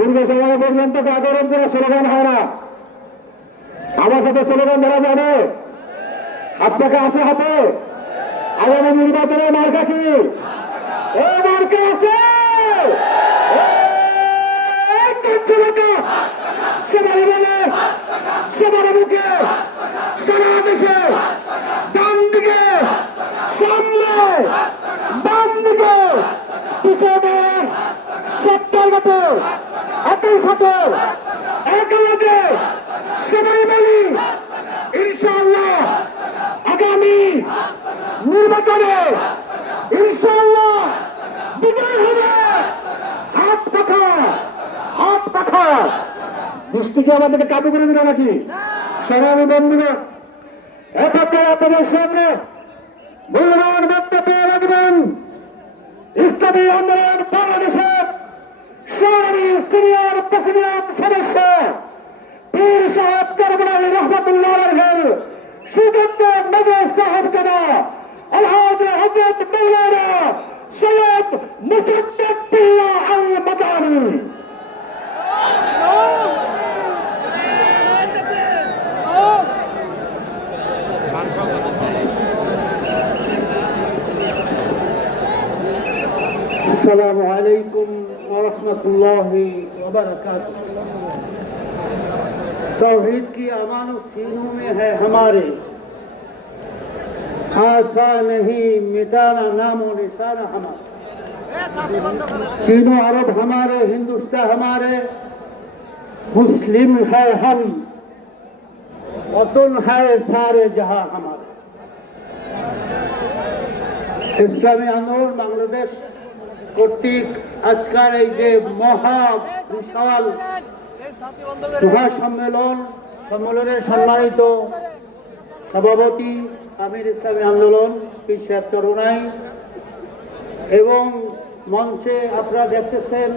দীর্ঘ সময় পর্যন্ত কাগরম করে স্লোগান হয় না। আমার সাথে স্লোগান ধরা যাবে। হাত টাকা আছে হাতে। আগামী নির্বাচনে মার্কা কি? এই সবার মুখে সারা একই একালকে সবাই বলি, ইনশাআল্লাহ আগামী নির্বাচনে ইনশাআল্লাহ বিজয় হবে। হাত পাখা হাত পাখা। বৃষ্টিকে আমাদেরকে কাবু করে দিল নাকি? সবাই বন্ধুরা আপনাদের সামনে মূল্যবান বক্তব্য রাখবেন। ইসলামী আন্দোলন বাংলাদেশের সিনিয়র প্রেসিডিয়াম সদস্য পীর সাহেব করবলাই রহমতুল্লাহ আলহের সুযোগ্য নজর সাহেব জানা আলহাজ হজরত মৌলানা সৈয়দ মুসদ্দিক বিল্লাহ আল মাদানী السلام عليكم ورحمة الله वबरकत तोहहीद की अमान सीनों में है हमारे। आशा नहीं, मिटाना, नामो निशाना हमारा। तीनों अरब हमारे, हिंदुस्तान हमारे। मुस्लिम है हम, वतन है सारे जहाँ हमारे। इस्लामी आंदोलन, बांग्लादेश কর্তৃক আজকাল এই যে মহা বিশাল মহাসম্মেলন সম্মেলনের সম্মানিত সভাপতি আমির ইসলামী আন্দোলন সাহেব চরণাই এবং মঞ্চে আপনারা দেখতেছেন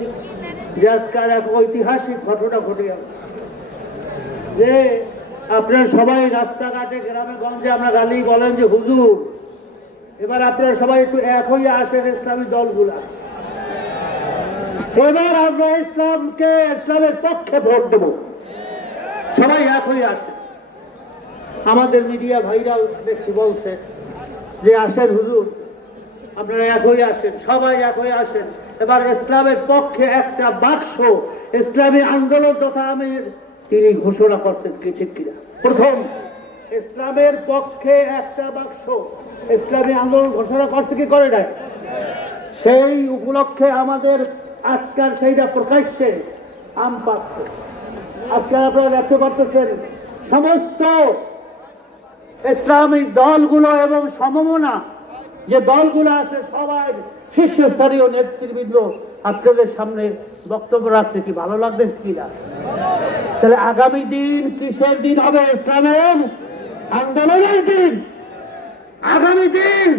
যে আজকাল এক ঐতিহাসিক ঘটনা ঘটে যে আপনারা সবাই রাস্তাঘাটে, গ্রামে, গঞ্জে আমরা গালি বলেন যে, হুজুর, এবার আপনারা সবাই একটু এক হয়ে আসেন ইসলামী দলগুলা। এবার আমরা ইসলামকে, ইসলামের পক্ষে ভোট দেব। সবাই এক হয়ে আসেন আমাদের মিডিয়া ভাইরাও দেখছি বলছে যে, আসেন হুজুর, আপনারা এক হয়ে আসেন, সবাই এক হয়ে আসেন। এবার ইসলামের পক্ষে একটা বাক্স, ইসলামী আন্দোলন তথা আমির, তিনি ঘোষণা করছেন কি ঠিক কিনা। প্রথম, ইসলামের পক্ষে একটা বাক্স, ইসলামী আন্দোলন ঘোষণা করছে কি করে নাই? সেই উপলক্ষে আমাদের আজকাল সেইটা প্রকাশ্যে আম পাচ্ছে। আজকাল আপনারা লক্ষ্য করতেছেন, সমস্ত ইসলামিক দলগুলো এবং সমমনা, যে দলগুলো আছে, সবাই শীর্ষস্তরীয় নেতৃবৃন্দ, আপনাদের সামনে বক্তব্য রাখছে কি, ভালো লাগবে কি না? তাহলে আগামী দিন কিসের দিন হবে ইসলামের আন্দোলনের দিন? আগামী দিন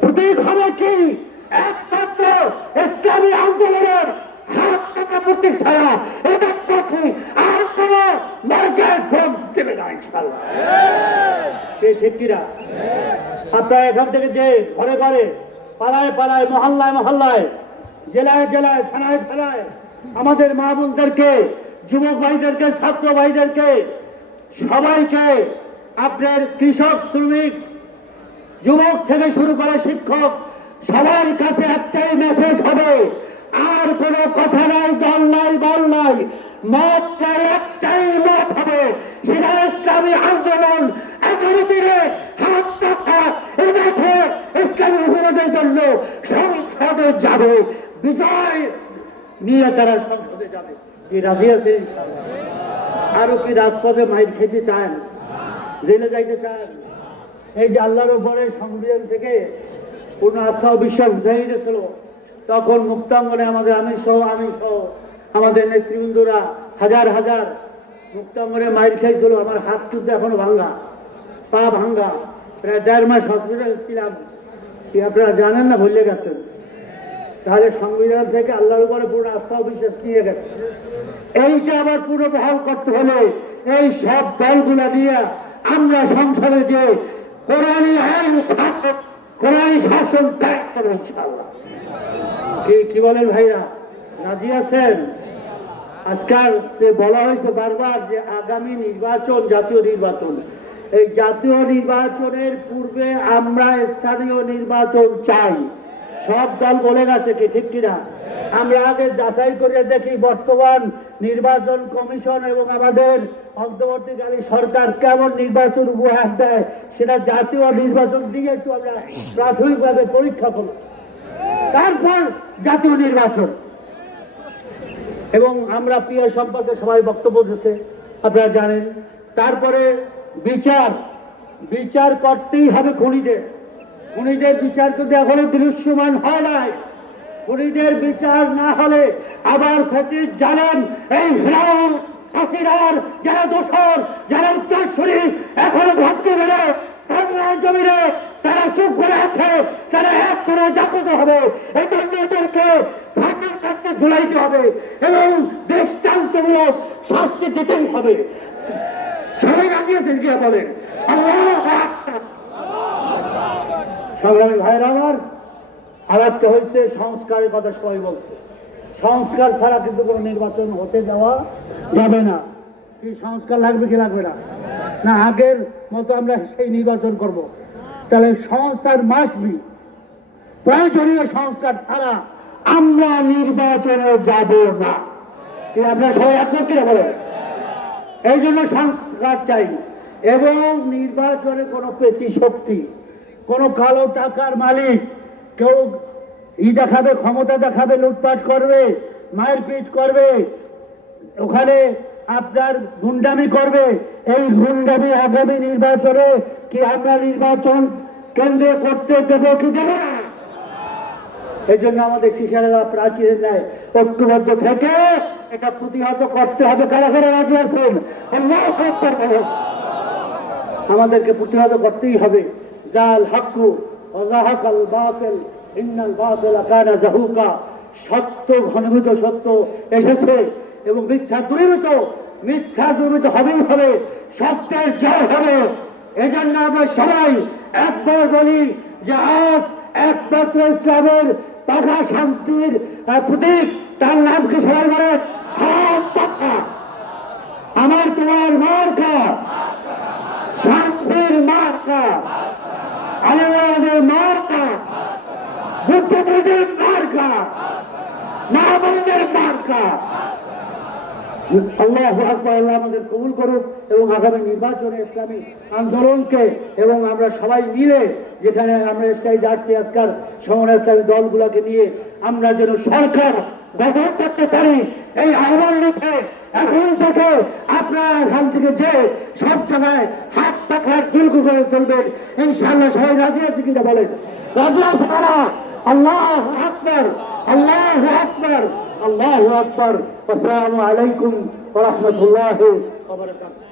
প্রতীক হবে কি? একমাত্র ইসলামী আন্দোলনের হাত কাটা প্রতীক ছাড়া এটা পথে আর কোন মার্কেট ভোট দেবে না ইনশাল্লাহ আপনারা এখান থেকে যে ঘরে ঘরে পাড়ায় পাড়ায় মহল্লায় মহল্লায় জেলায় জেলায় থানায় থানায় আমাদের মা বোনদেরকে যুবক ভাইদেরকে ছাত্র ভাইদেরকে সবাইকে আপনার কৃষক শ্রমিক যুবক থেকে শুরু করে শিক্ষক সবার কাছে একটাই মেসেজ হবে। আর কোনো কথা নাই দল নাই বল নাই। মত একটাই মত হবে। সেটা ইসলামী আন্দোলন। এগারো দিনে হাত পাখা এ মাঠে ইসলামী অভিযানের জন্য। সংসদে যাবে। বিজয় নিয়ে তারা সংসদে যাবে। কি রাজি আরও কি রাজপথে মাইর খেতে চান? জেলে যাইতে চান? এই যে আল্লাহর উপরে সংবিধান থেকে পূর্ণ আস্থা ও বিশ্বাস উঠে গেছিল তখন মুক্তাঙ্গনে আমাদের আমি সহ আমি সহ আমাদের নেতৃবৃন্দরা হাজার হাজার মুক্তাঙ্গনে মাইর খাইছিল আমার হাত টুতে এখনও ভাঙ্গা, পা ভাঙ্গা। প্রায় দেড় মাস হসপিটাল ছিলাম। কি আপনারা জানেন না, ভুলে গেছেন? তাহলে সংবিধান থেকে আল্লাহর উপরে পূর্ণ আস্থা বিশ্বাস নিয়ে গেছে। এইটা আবার পুরো বহাল করতে হলে এই সব দলগুলা নিয়ে আমরা সংসদে যে কোরআনী আইন কোরআনী শাসন ত্যাগ করব ইনশাল্লাহ কি কি বলেন ভাইরা? রাজি আছেন? আজকাল যে বলা হয়েছে বারবার যে আগামী নির্বাচন, জাতীয় নির্বাচন। এই জাতীয় নির্বাচনের পূর্বে আমরা স্থানীয় নির্বাচন চাই। সব দল বলে গেছে কি, ঠিক কিনা? আমরা আগে যাচাই করে দেখি বর্তমান নির্বাচন কমিশন এবং আমাদের অন্তর্বর্তীকালী সরকার কেমন নির্বাচন উপহার দেয়, সেটা জাতীয় নির্বাচন দিয়ে একটু আমরা প্রাথমিকভাবে পরীক্ষা করব। তারপর জাতীয় নির্বাচন। এবং আমরা প্রিয় সম্পর্কে সবাই বক্তব্য দিচ্ছে আপনারা জানেন। তারপরে বিচার। বিচার করতেই হবে খুনিদের খুনিদের বিচার যদি এখনও দৃশ্যমান হয় নাই খুনিদের বিচার না হলে আবার ফেসিস জানেন এই ফেরাউন ফাঁসিরার যারা দোষর, যারা উত্তরসূরি, এখনও ভাবতে পেরে বাংলার জমিনে তারা চুপ করে আছে, তারা এক করে জাগ্রত হবে। এই এদেরকে ঢাকার কাছে ঝুলাইতে হবে এবং দৃষ্টান্তমূলক শাস্তি দিতেই হবে। সবাই রাজিয়েছেন জিয়া বলেন? আল্লাহু। সংগ্রামী ভাইরা আমার আবার তো হয়েছে, সংস্কারের কথা সবাই বলছে। সংস্কার ছাড়া কিন্তু কোনো নির্বাচন হতে দেওয়া যাবে না। কি সংস্কার লাগবে কি লাগবে না? না, আগের মতো আমরা সেই নির্বাচন করব। তাহলে সংস্কার মাস্ট বি প্রয়োজনীয় সংস্কার ছাড়া আমরা নির্বাচনে যাব না। আপনারা সবাই একমত কিনা বলেন? এই জন্য সংস্কার চাই। এবং নির্বাচনে কোনো পেশি শক্তি, কোনো কালো টাকার মালিক কেউ ই দেখাবে, ক্ষমতা দেখাবে, লুটপাট করবে, মারপিট করবে, ওখানে আপনার গুন্ডামি করবে। এই গুন্ডামি আগামী নির্বাচনে কি আমরা নির্বাচন কেন্দ্রে করতে দেবো কি দেবো এই জন্য আমাদের শিশারেরা প্রাচীরের ন্যায় ঐক্যবদ্ধ থেকে এটা প্রতিহত করতে হবে। কারা কারা রাজি আছেন। আমাদেরকে প্রতিহত করতেই হবে। জাল, হাক্কু অজাহাকাল বাতিল, ইন্নাল বাতিল কানা জাহুকা। সত্য, ঘনীভূত সত্য এসেছে এবং মিথ্যা দূরীভূত মিথ্যা দূরীভূত হবেই হবে, সত্যের জয় হবে। এজন্য আমরা সবাই একবার বলি যে আজ একমাত্র ইসলামের পাখা শান্তির প্রতীক, তার নামকে সবাই বলে? আমার তোমার মার্কা। শান্তির মার্কা আলমের মার্কা বুদ্ধদের মার্কা মাহবুদের মার্কা আমাদের কবুল করুক এবং আগামী নির্বাচনে ইসলামী আন্দোলনকে এবং আমরা সবাই মিলে যেখানে আমরা ইসলামী জার্সি আজকাল সমন্বয় ইসলামী দলগুলোকে নিয়ে আমরা যেন সরকার গঠন করতে পারি। এই আহ্বান রেখে এখন থেকে আপনারা এখান থেকে যে সব জায়গায় হাত পাখার চুলকু করে চলবেন, ইনশাআল্লাহ সবাই রাজি আছে কিনা বলেন? রাজি আছে তারা। الله أكبر الله أكبر الله أكبر. والسلام عليكم ورحمة الله وبركاته.